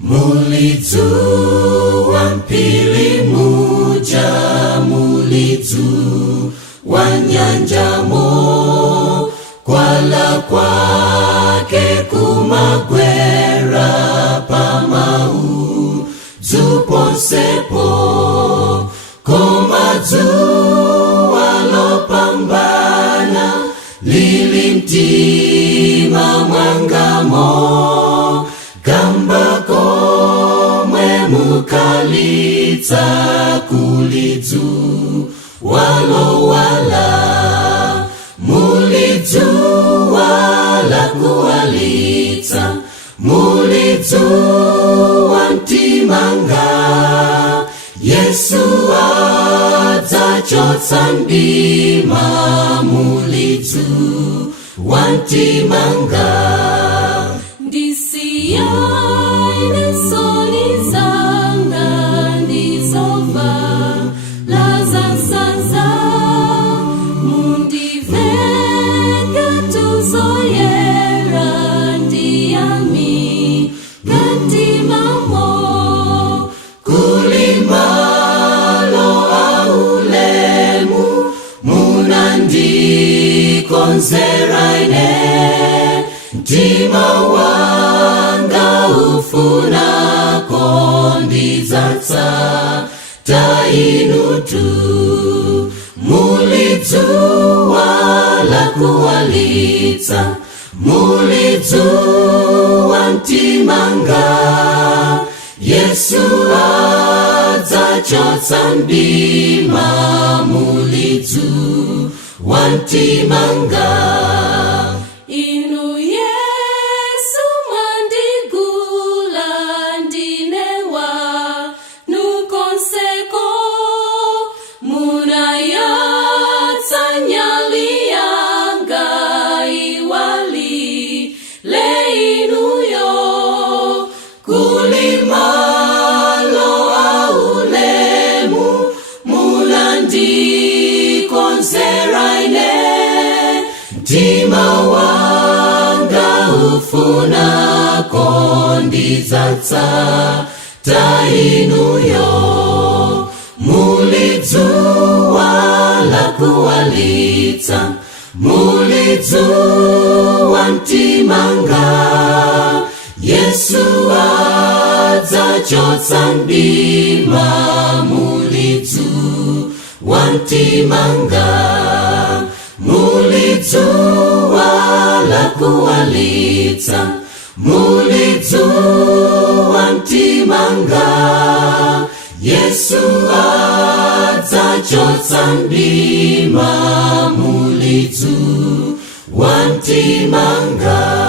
Mulidzu wampili muja, mulidzu wanyanjamo, kwala kwake kumagwera pamau zuponsepo, komadzu walopambana lilimtima mwangamo, gamba komwe mukalitsa kulidzu walowala, mulidzu wala kuwalitsa, mulidzu wantimanga, Yesu adzachotsa ndima, mulidzu wantimanga. Ndisiyaine soni zanga ndizova lazasaza, mundiveke tuzoyera ndiyami katimamo, kulimalo aulemu munandikonzeraine, mtima wanga ufuna kondidzatsa tainutu, mulidzu wala kuwalitsa, mulidzu wantimanga, Yesu adzachotsa ndima, mulidzu wantimanga. inu Yesu mwandigula ndinewa nukonseko, munayatsa nyali yanga iwali leinuyo, kulimalo aulemu munandikonzeraine, mtima wanga ufuna kondidzatsa tainuyo, mulidzu wala kuwalitsa, mulidzu wantimanga, Yesu adzachotsa ndima, mulidzu wantimanga, mulidzu wala kuwalitsa, mulidzu wantimanga, Yesu adzachotsa ndima, mulidzu wantimanga.